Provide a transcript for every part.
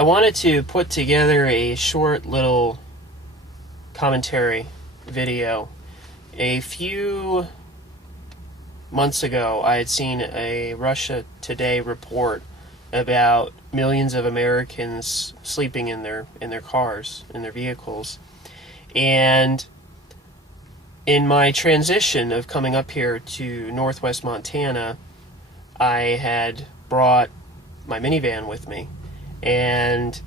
I wanted to put together a short little commentary video. A few months ago, I had seen a Russia Today report about millions of Americans sleeping in their cars, in their vehicles. And in my transition of coming up here to northwest Montana, I had brought my minivan with me. And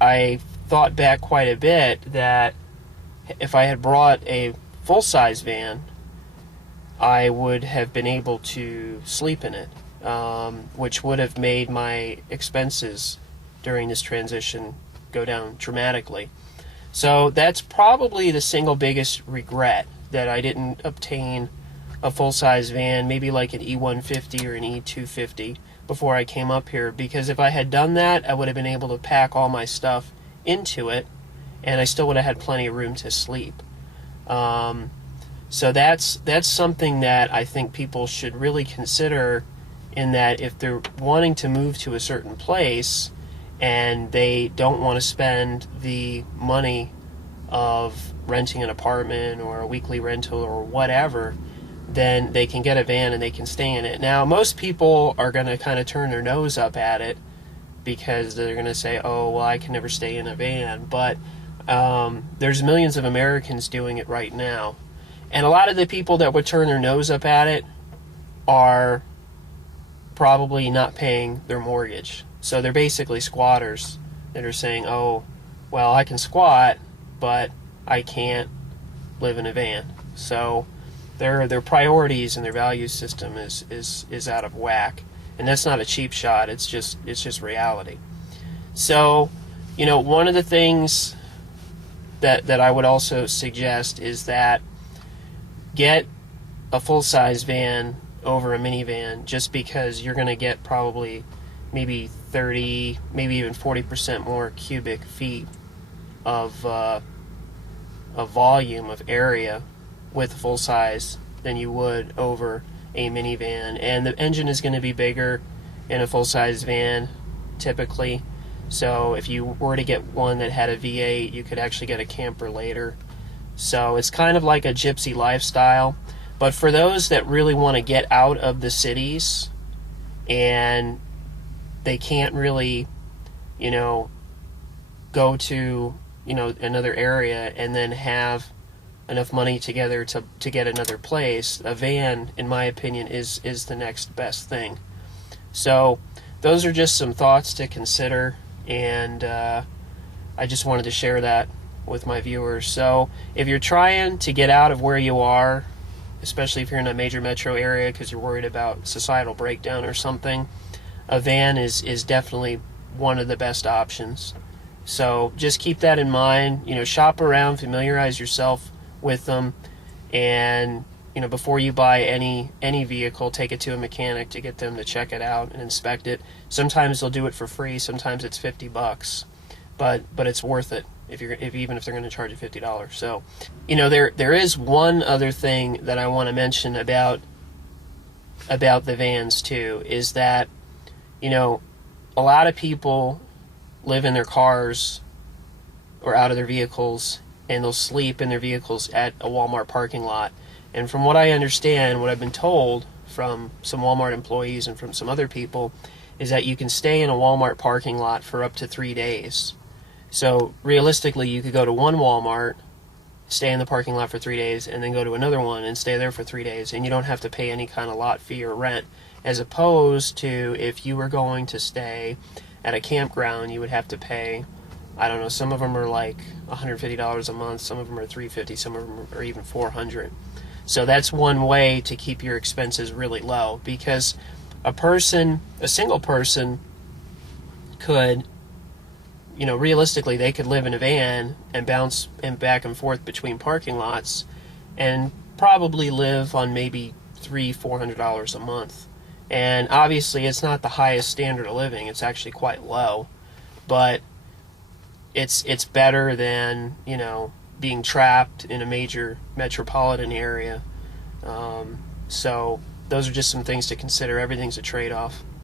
I thought back quite a bit that if I had brought a full-size van, I would have been able to sleep in it, which would have made my expenses during this transition go down dramatically. So that's probably the single biggest regret, that I didn't obtain a full-size van, maybe like an E150 or an E250 before I came up here, because if I had done that, I would have been able to pack all my stuff into it, and I still would have had plenty of room to sleep. So that's something that I think people should really consider, in that if they're wanting to move to a certain place and they don't want to spend the money of renting an apartment or a weekly rental or whatever, then they can get a van and they can stay in it. Now, most people are going to kind of turn their nose up at it because they're going to say, oh, well, I can never stay in a van. But there's millions of Americans doing it right now. And a lot of the people that would turn their nose up at it are probably not paying their mortgage. So they're basically squatters that are saying, oh, well, I can squat, but I can't live in a van. So their priorities and their value system is out of whack. And that's not a cheap shot, it's just reality. So, one of the things that I would also suggest is that get a full-size van over a minivan, just because you're going to get probably maybe 30, maybe even 40% more cubic feet of volume, of area with full size than you would over a minivan. And the engine is going to be bigger in a full-size van typically. So if you were to get one that had a V8, you could actually get a camper later. So it's kind of like a gypsy lifestyle. But for those that really want to get out of the cities and they can't really, go to, another area and then have enough money together to get another place, a van, in my opinion, is the next best thing. So those are just some thoughts to consider, and I just wanted to share that with my viewers. So if you're trying to get out of where you are, especially if you're in a major metro area because you're worried about societal breakdown or something, a van is definitely one of the best options. So just keep that in mind. Shop around, familiarize yourself with them, and before you buy any vehicle, take it to a mechanic to get them to check it out and inspect it. Sometimes they'll do it for free, sometimes it's $50, but it's worth it even if they're going to charge you $50. So there is one other thing that I want to mention about the vans too, is that a lot of people live in their cars or out of their vehicles, and they'll sleep in their vehicles at a Walmart parking lot. And from what I understand, what I've been told from some Walmart employees and from some other people, is that you can stay in a Walmart parking lot for up to 3 days. So realistically, you could go to one Walmart, stay in the parking lot for 3 days, and then go to another one and stay there for 3 days, and you don't have to pay any kind of lot fee or rent, as opposed to if you were going to stay at a campground, you would have to pay, I don't know, some of them are like $150 a month, some of them are $350, some of them are even $400. So that's one way to keep your expenses really low, because a single person could, realistically, they could live in a van and bounce back and forth between parking lots and probably live on maybe $300-400 a month. And obviously it's not the highest standard of living, it's actually quite low, but it's better than being trapped in a major metropolitan area. So those are just some things to consider. Everything's a trade-off.